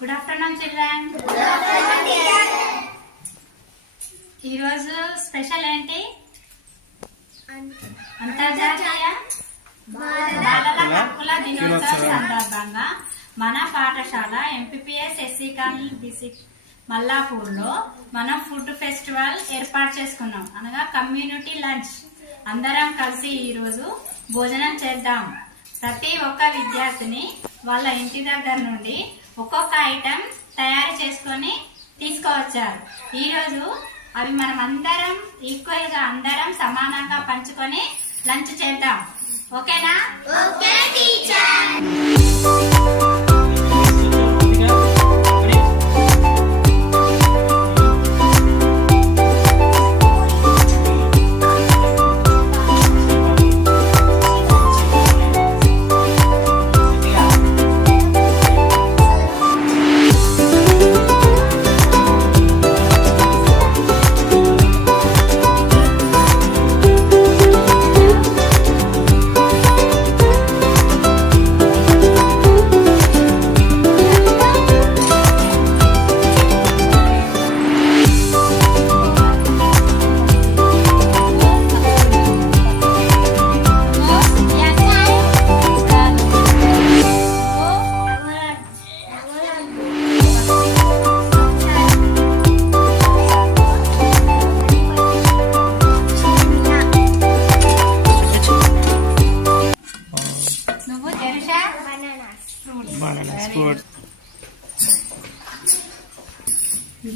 Good afternoon children. ఈరోజు special ఏంటి? అంతర్జాతీయ బాలల హక్కుల దినోత్సవం సందర్భంగా మన పాఠశాల MPPS SC colony BC Mallapur లో మనం ఫుడ్ ఫెస్టివల్ ఏర్పాటు చేసుకున్నాం, అనగా కమ్యూనిటీ లంచ్. అందరం కలిసి ఈరోజు భోజనం చేద్దాం. ప్రతి ఒక్క విద్యార్థిని వాళ్ళ ఇంటి దగ్గర నుండి ఒక్కొక్క ఐటెం తయారు చేసుకొని తీసుకువచ్చారు. ఈరోజు అవి మనం అందరం ఈక్వల్ గా అందరం సమానంగా పంచుకొని లంచ్ చేద్దాం. ఓకేనా? Okay teacher.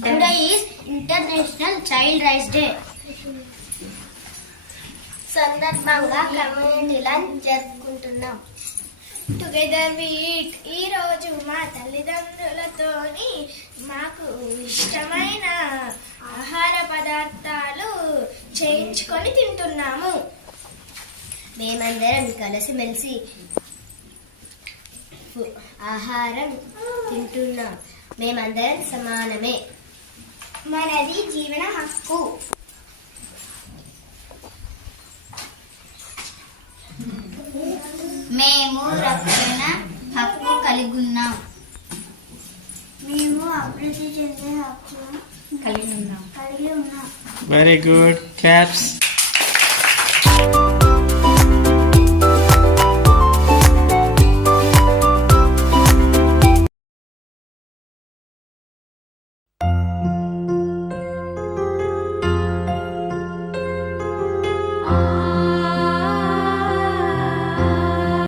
Today is International Child Rights Day. సందర్భంగా కమ్యూనిటీ లంచ్ జరుపుకుంటున్నాం. Together we eat. ఈ రోజు మా తల్లిదండ్రులతోని మాకు ఇష్టమైన ఆహార పదార్థాలు చేయించుకొని తింటున్నాము. మేమందరం కలిసిమెలిసి ఆహారం తింటున్నాం. మేమందరం సమానమే. మనది జీవన హక్కు. మేము రక్షణ హక్కు కలిగి ఉన్నాం. మేము అభివృద్ధి చెందే హక్కు కలిగి ఉన్నాం. Very good. క్లాప్స్.